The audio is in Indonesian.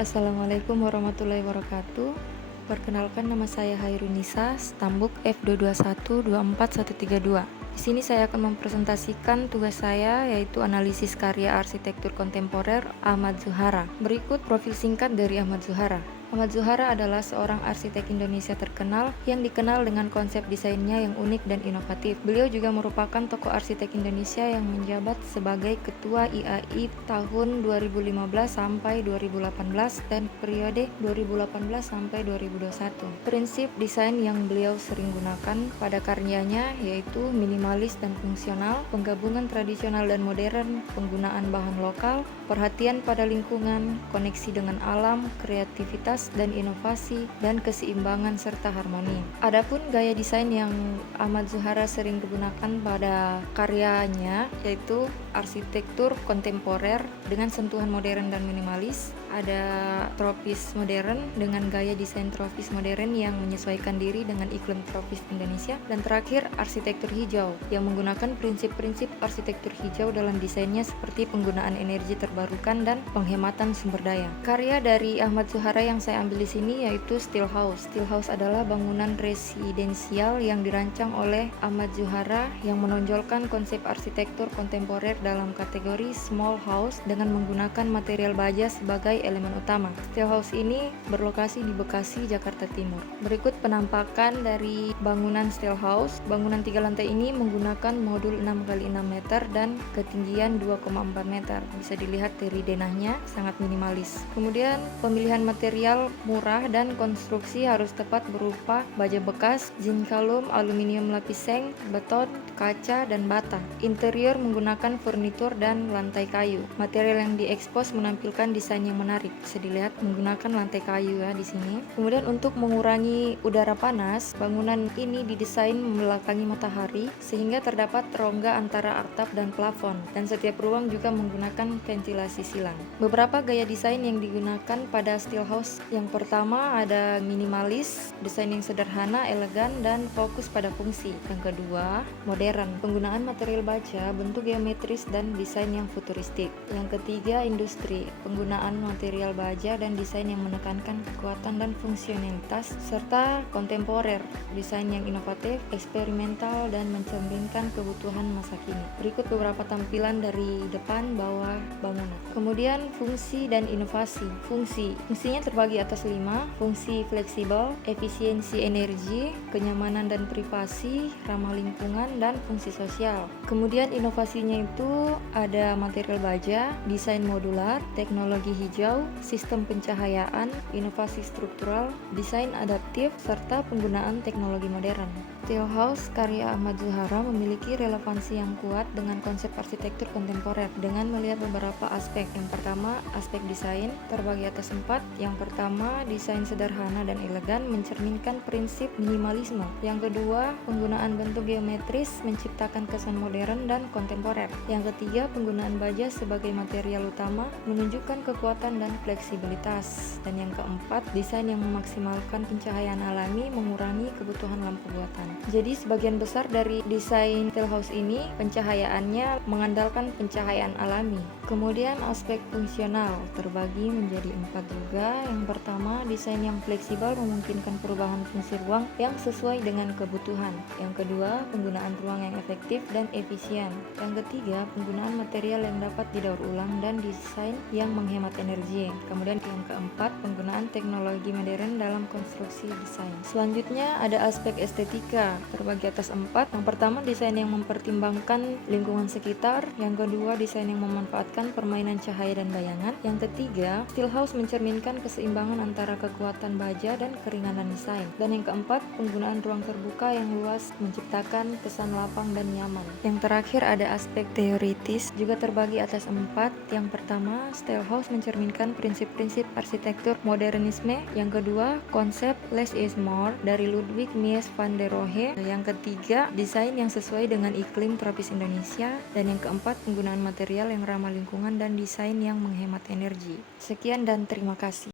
Assalamualaikum warahmatullahi wabarakatuh. Perkenalkan, nama saya Hairunisa, Stambuk F221241132. Di sini saya akan mempresentasikan tugas saya, yaitu analisis karya arsitektur kontemporer Ahmad Zuhara. Berikut profil singkat dari Ahmad Zuhara. Ahmad Zuhara adalah seorang arsitek Indonesia terkenal yang dikenal dengan konsep desainnya yang unik dan inovatif. Beliau juga merupakan tokoh arsitek Indonesia yang menjabat sebagai Ketua IAI tahun 2015 sampai 2018 dan periode 2018 sampai 2021. Prinsip desain yang beliau sering gunakan pada karyanya yaitu minimalis dan fungsional, penggabungan tradisional dan modern, penggunaan bahan lokal, perhatian pada lingkungan, koneksi dengan alam, kreativitas dan inovasi, dan keseimbangan serta harmoni. Adapun gaya desain yang Ahmad Zuhara sering digunakan pada karyanya yaitu arsitektur kontemporer dengan sentuhan modern dan minimalis. Ada tropis modern dengan gaya desain tropis modern yang menyesuaikan diri dengan iklim tropis Indonesia. Dan terakhir, arsitektur hijau yang menggunakan prinsip-prinsip arsitektur hijau dalam desainnya seperti penggunaan energi terbarukan dan penghematan sumber daya. Karya dari Ahmad Zuhara yang saya ambil di sini yaitu Still House. Still House adalah bangunan residensial yang dirancang oleh Ahmad Zuhara yang menonjolkan konsep arsitektur kontemporer dalam kategori small house dengan menggunakan material baja sebagai elemen utama. Still House ini berlokasi di Bekasi, Jakarta Timur. Berikut penampakan dari bangunan Still House. Bangunan 3 lantai ini menggunakan modul 6x6 meter dan ketinggian 2,4 meter. Bisa dilihat dari denahnya sangat minimalis. Kemudian pemilihan material murah dan konstruksi harus tepat berupa baja bekas, zinc-kalum, aluminium lapis seng, beton, kaca, dan bata. Interior menggunakan furnitur dan lantai kayu. Material yang diekspos menampilkan desain yang menarik. Bisa dilihat menggunakan lantai kayu ya di sini. Kemudian untuk mengurangi udara panas, bangunan ini didesain membelakangi matahari sehingga terdapat rongga antara atap dan plafon, dan setiap ruang juga menggunakan ventilasi silang. Beberapa gaya desain yang digunakan pada Still House. Yang pertama ada minimalis, desain yang sederhana, elegan, dan fokus pada fungsi. Yang kedua, modern, penggunaan material baja, bentuk geometris, dan desain yang futuristik. Yang ketiga, industri, penggunaan material baja dan desain yang menekankan kekuatan dan fungsionalitas, serta kontemporer, desain yang inovatif, eksperimental, dan mencerminkan kebutuhan masa kini. Berikut beberapa tampilan dari depan bawah bangunan. Kemudian fungsi dan inovasi. Fungsinya terbagi atas 5. Fungsi fleksibel, efisiensi energi, kenyamanan dan privasi, ramah lingkungan, dan fungsi sosial. Kemudian inovasinya itu ada material baja, desain modular, teknologi hijau, sistem pencahayaan, inovasi struktural, desain adaptif, serta penggunaan teknologi modern. Still House karya Ahmad Zuhara memiliki relevansi yang kuat dengan konsep arsitektur kontemporer dengan melihat beberapa aspek. Yang pertama, aspek desain terbagi atas 4. Yang pertama, desain sederhana dan elegan mencerminkan prinsip minimalisme. Yang kedua, penggunaan bentuk geometris menciptakan kesan modern dan kontemporer. Yang ketiga, penggunaan baja sebagai material utama menunjukkan kekuatan dan fleksibilitas. Dan yang keempat, desain yang memaksimalkan pencahayaan alami mengurangi kebutuhan lampu buatan. Jadi sebagian besar dari desain Still House ini pencahayaannya mengandalkan pencahayaan alami. Kemudian aspek fungsional terbagi menjadi 4 juga. Yang pertama, desain yang fleksibel memungkinkan perubahan fungsi ruang yang sesuai dengan kebutuhan. Yang kedua, penggunaan ruang yang efektif dan efisien. Yang ketiga, penggunaan material yang dapat didaur ulang dan desain yang menghemat energi. Kemudian yang keempat, penggunaan teknologi modern dalam konstruksi desain. Selanjutnya ada aspek estetika terbagi atas 4. Yang pertama, desain yang mempertimbangkan lingkungan sekitar. Yang kedua, desain yang memanfaatkan permainan cahaya dan bayangan. Yang ketiga, Still House mencerminkan keseimbangan antara kekuatan baja dan keringanan desain. Dan yang keempat, penggunaan ruang terbuka yang luas menciptakan kesan lapang dan nyaman. Yang terakhir ada aspek teoritis juga terbagi atas 4. Yang pertama, Still House mencerminkan prinsip-prinsip arsitektur modernisme. Yang kedua, konsep less is more dari Ludwig Mies van der Rohe. Yang ketiga, desain yang sesuai dengan iklim tropis Indonesia. Dan yang keempat, penggunaan material yang ramah lingkungan dan desain yang menghemat energi. Sekian dan terima kasih.